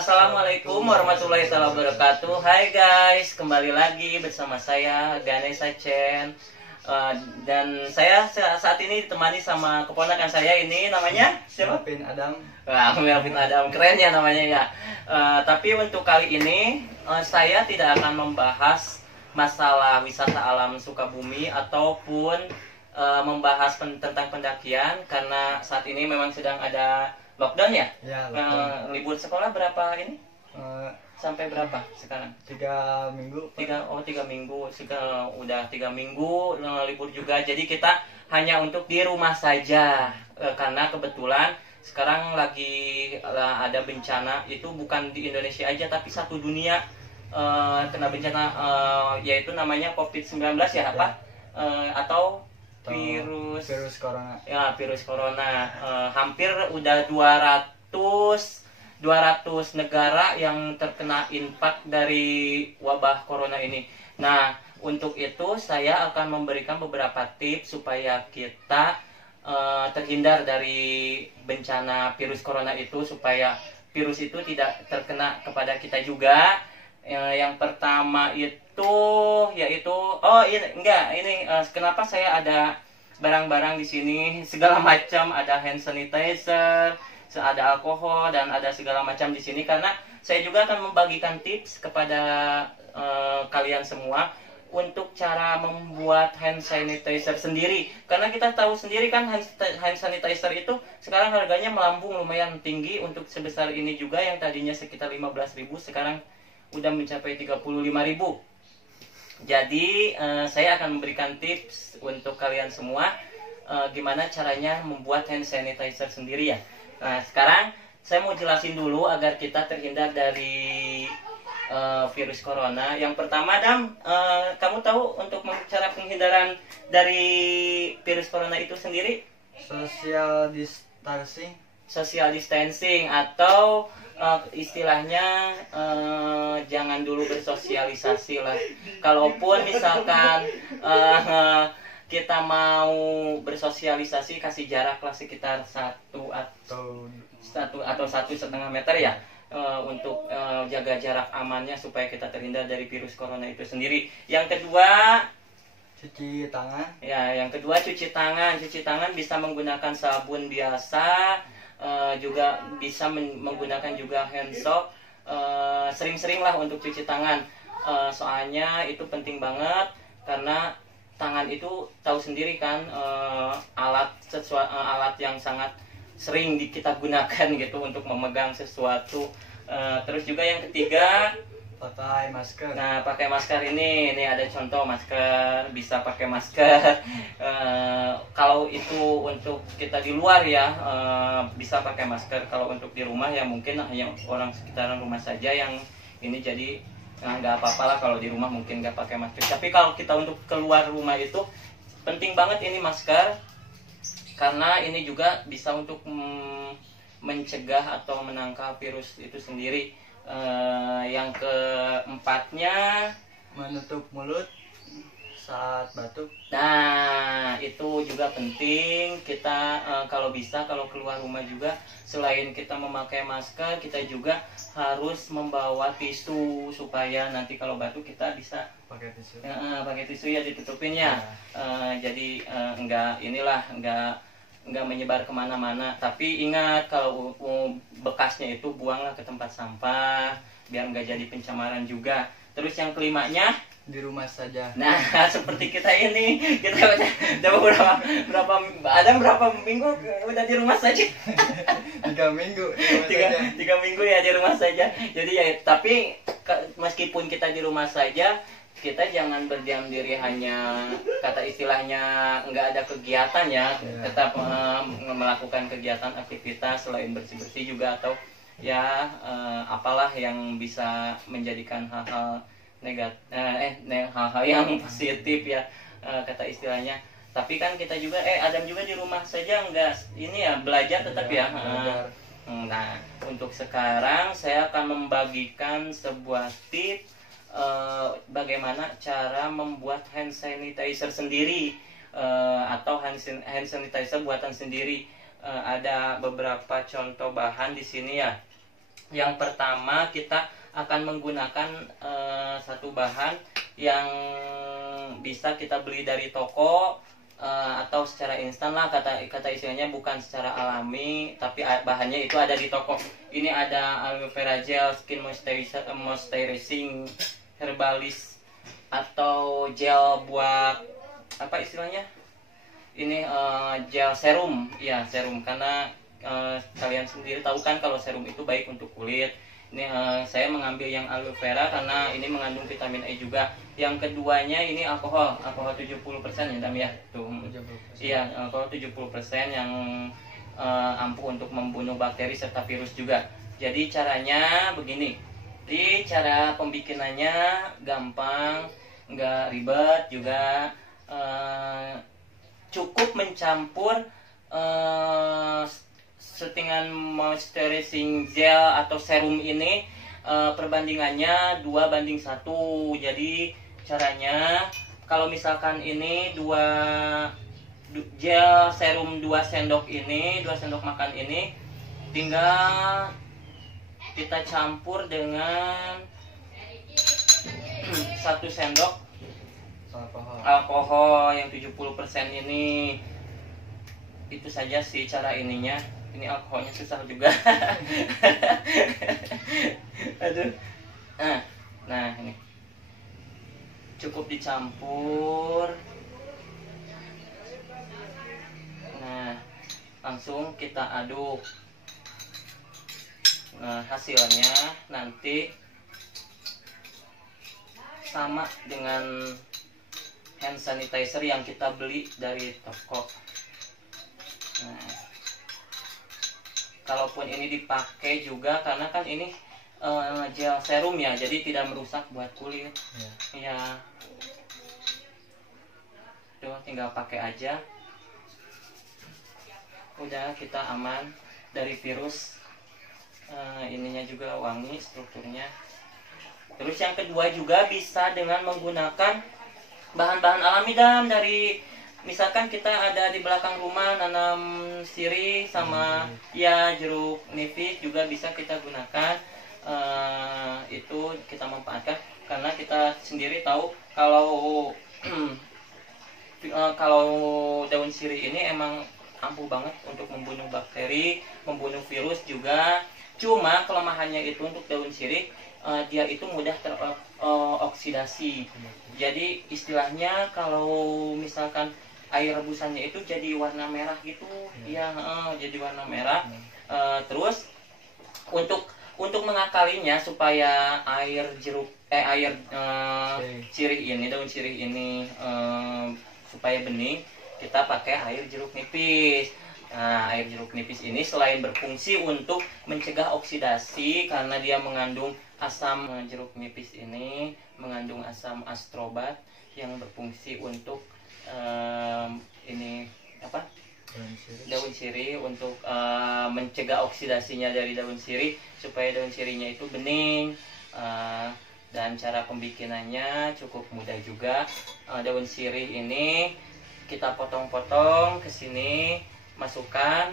Assalamualaikum warahmatullahi wabarakatuh. Hai guys, kembali lagi bersama saya Ganesha Chen. Dan saya saat ini ditemani sama keponakan saya ini, namanya siapa? Melvin Adam. Wah, Melvin Adam, keren ya namanya ya. Tapi untuk kali ini saya tidak akan membahas masalah wisata alam Sukabumi ataupun membahas tentang pendakian, karena saat ini memang sedang ada lockdown ya? Ya, Libur sekolah berapa ini? Sampai berapa sekarang? 3 minggu. 3 minggu. Udah 3 minggu libur juga. Jadi kita hanya untuk di rumah saja, karena kebetulan sekarang lagi ada bencana, itu bukan di Indonesia aja tapi satu dunia kena bencana, yaitu namanya COVID-19 ya, apa? Atau virus corona. Ya, virus corona. Hampir udah 200 negara yang terkena impak dari wabah corona ini. Nah, untuk itu saya akan memberikan beberapa tips supaya kita terhindar dari bencana virus corona itu, supaya virus itu tidak terkena kepada kita juga. Yang pertama itu yaitu kenapa saya ada barang-barang di sini segala macam, ada hand sanitizer, ada alkohol, dan ada segala macam di sini, karena saya juga akan membagikan tips kepada kalian semua untuk cara membuat hand sanitizer sendiri. Karena kita tahu sendiri kan, hand sanitizer itu sekarang harganya melambung lumayan tinggi. Untuk sebesar ini juga, yang tadinya sekitar 15.000 sekarang udah mencapai 35.000. Jadi saya akan memberikan tips untuk kalian semua gimana caranya membuat hand sanitizer sendiri ya. Nah, sekarang saya mau jelasin dulu agar kita terhindar dari virus corona. Yang pertama, Dam, kamu tahu untuk cara penghindaran dari virus corona itu sendiri? Social distancing atau istilahnya jangan dulu bersosialisasi lah. Kalaupun misalkan kita mau bersosialisasi, kasih jarak lah sekitar 1 atau 1,5 meter ya, untuk jaga jarak amannya supaya kita terhindar dari virus corona itu sendiri. Yang kedua, cuci tangan. Ya, yang kedua cuci tangan. Cuci tangan bisa menggunakan sabun biasa, juga bisa menggunakan juga hand soap. Sering-sering lah untuk cuci tangan. Soalnya itu penting banget, karena tangan itu tahu sendiri kan, alat yang sangat sering kita gunakan gitu untuk memegang sesuatu. Terus juga yang ketiga, pakai masker. Nah, pakai masker ini ada contoh masker, bisa pakai masker. Kalau itu untuk kita di luar ya, bisa pakai masker. Kalau untuk di rumah ya mungkin hanya orang sekitaran rumah saja yang ini, jadi nggak apa-apa lah kalau di rumah mungkin nggak pakai masker. Tapi kalau kita untuk keluar rumah itu penting banget ini masker, karena ini juga bisa untuk mencegah atau menangkal virus itu sendiri. Yang keempatnya, menutup mulut saat batuk. Nah, itu juga penting. Kita kalau bisa, kalau keluar rumah juga, selain kita memakai masker, kita juga harus membawa tisu, supaya nanti kalau batuk kita bisa pakai tisu. Pakai tisu ya, ditutupin ya. Jadi nggak menyebar kemana-mana. Tapi ingat, kalau bekasnya itu buanglah ke tempat sampah, biar nggak jadi pencemaran juga. Terus yang kelimanya, di rumah saja. Nah, seperti kita ini, kita udah berapa minggu udah di rumah saja. 3 minggu. 3 minggu ya di rumah saja. Jadi ya, tapi meskipun kita di rumah saja, kita jangan berdiam diri, hanya kata istilahnya nggak ada kegiatan ya. Tetap melakukan kegiatan aktivitas selain bersih-bersih juga, atau ya apalah yang bisa menjadikan hal-hal hal-hal yang positif ya, kata istilahnya. Tapi kan kita juga Adam juga di rumah saja, nggak ini ya, belajar tetap ya. Nah, untuk sekarang saya akan membagikan sebuah tips bagaimana cara membuat hand sanitizer sendiri, atau hand sanitizer buatan sendiri. Ada beberapa contoh bahan di sini ya. Yang pertama kita akan menggunakan satu bahan yang bisa kita beli dari toko atau secara instan lah, kata istilahnya, bukan secara alami, tapi bahannya itu ada di toko. Ini ada aloe vera gel skin moisturizing herbalis atau gel buat apa istilahnya? Ini gel serum, ya serum, karena kalian sendiri tahu kan kalau serum itu baik untuk kulit. Ini saya mengambil yang aloe vera karena ini mengandung vitamin E juga. Yang keduanya ini alkohol 70% ya Dam ya. Tuh. 70%. Iya, alkohol 70% yang ampuh untuk membunuh bakteri serta virus juga. Jadi caranya begini. Jadi cara pembikinannya gampang, nggak ribet juga. Cukup mencampur settingan moisturizing gel atau serum ini, perbandingannya 2:1. Jadi caranya kalau misalkan ini gel serum 2 sendok ini, 2 sendok makan ini, tinggal kita campur dengan 1 sendok alkohol yang 70% ini. Itu saja sih cara ininya. Ini alkoholnya susah juga. Aduh. Nah ini cukup dicampur. Nah, langsung kita aduk. Nah, hasilnya nanti sama dengan hand sanitizer yang kita beli dari toko. Nah, kalaupun ini dipakai juga, karena kan ini gel serum ya, jadi tidak merusak buat kulit. Ya, tuh tinggal pakai aja. Udah, kita aman dari virus. Ininya juga wangi strukturnya. Terus yang kedua juga bisa dengan menggunakan bahan-bahan alami Dam, dari misalkan kita ada di belakang rumah nanam sirih sama ya jeruk nipis juga bisa kita gunakan. Itu kita manfaatkan karena kita sendiri tahu kalau kalau daun sirih ini emang ampuh banget untuk membunuh bakteri, membunuh virus juga. Cuma kelemahannya itu untuk daun sirih, dia itu mudah teroksidasi. Jadi istilahnya kalau misalkan air rebusannya itu jadi warna merah gitu, ya, jadi warna merah. Terus untuk mengakalinya supaya air sirih ini, daun sirih ini supaya bening, kita pakai air jeruk nipis. Nah, air jeruk nipis ini selain berfungsi untuk mencegah oksidasi karena dia mengandung asam, jeruk nipis ini mengandung asam astrobat yang berfungsi untuk ini apa? Daun sirih, untuk mencegah oksidasinya dari daun sirih supaya daun sirihnya itu bening. Dan cara pembikinannya cukup mudah juga. Daun sirih ini kita potong-potong ke sini, masukkan,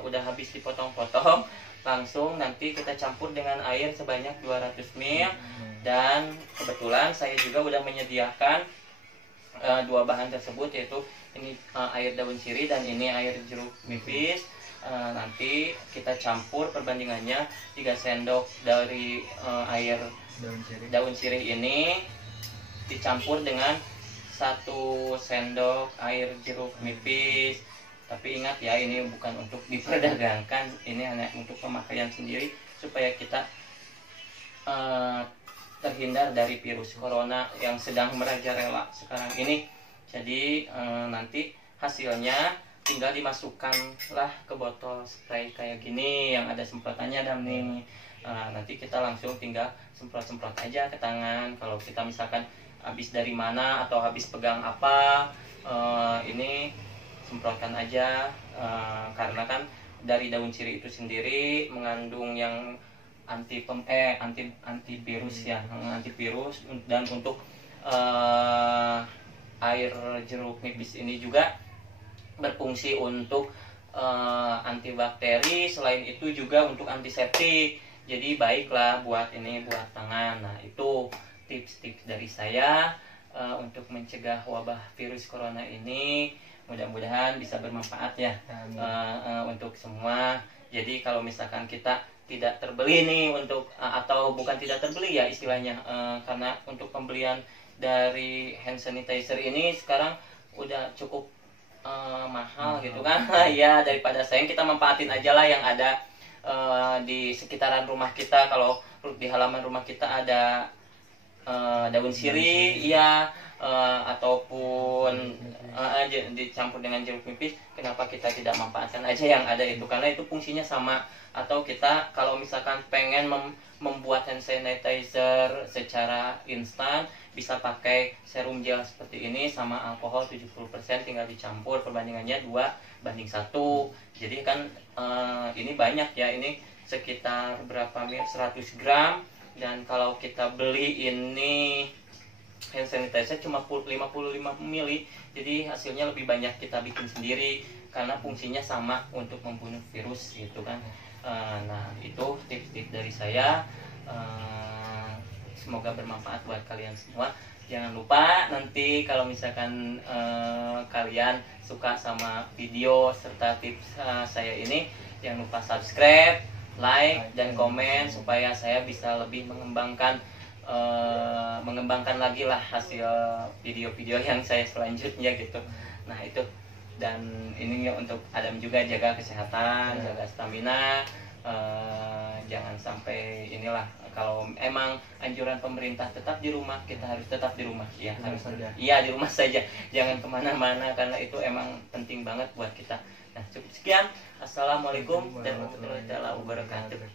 udah habis dipotong-potong, langsung nanti kita campur dengan air sebanyak 200 ml. Dan kebetulan saya juga udah menyediakan dua bahan tersebut, yaitu ini air daun sirih dan ini air jeruk nipis. Nanti kita campur perbandingannya 3 sendok dari air daun sirih ini dicampur dengan 1 sendok air jeruk nipis. Tapi ingat ya, ini bukan untuk diperdagangkan, ini hanya untuk pemakaian sendiri supaya kita terhindar dari virus corona yang sedang merajalela sekarang ini. Jadi nanti hasilnya tinggal dimasukkanlah ke botol spray kayak gini yang ada semprotannya Dam nih. Nanti kita langsung tinggal semprot-semprot aja ke tangan. Kalau kita misalkan habis dari mana atau habis pegang apa, ini semprotkan aja. Karena kan dari daun sirih itu sendiri mengandung yang antivirus ya, antivirus. Dan untuk air jeruk nipis ini juga berfungsi untuk antibakteri, selain itu juga untuk antiseptik. Jadi baiklah buat ini, buat tangan. Nah itu tips-tips dari saya untuk mencegah wabah virus corona ini. Mudah-mudahan bisa bermanfaat ya untuk semua. Jadi kalau misalkan kita tidak terbeli nih untuk atau bukan tidak terbeli ya istilahnya, karena untuk pembelian dari hand sanitizer ini sekarang udah cukup mahal gitu kan. Ya daripada sayang, kita manfaatin aja lah yang ada di sekitaran rumah kita. Kalau di halaman rumah kita ada daun sirih ya, ataupun dicampur dengan jeruk nipis, kenapa kita tidak manfaatkan aja yang ada itu, karena itu fungsinya sama. Atau kita kalau misalkan pengen membuat hand sanitizer secara instan, bisa pakai serum gel seperti ini sama alkohol 70%, tinggal dicampur, perbandingannya 2:1. Jadi kan ini banyak ya, ini sekitar berapa mil, 100 gram. Dan kalau kita beli ini hand sanitizer cuma 55 ml, jadi hasilnya lebih banyak kita bikin sendiri karena fungsinya sama untuk membunuh virus gitu kan. Nah itu tips-tips dari saya, semoga bermanfaat buat kalian semua. Jangan lupa nanti kalau misalkan kalian suka sama video serta tips saya ini, jangan lupa subscribe, like, dan komen supaya saya bisa lebih mengembangkan lagi lah hasil video-video yang saya selanjutnya gitu. Nah itu, dan ini untuk Adam juga, jaga kesehatan, jaga stamina, jangan sampai inilah, kalau emang anjuran pemerintah tetap di rumah, kita harus tetap di rumah ya, harus saja. Iya di rumah saja, jangan kemana-mana karena itu emang penting banget buat kita. Nah cukup sekian, assalamualaikum warahmatullahi wabarakatuh.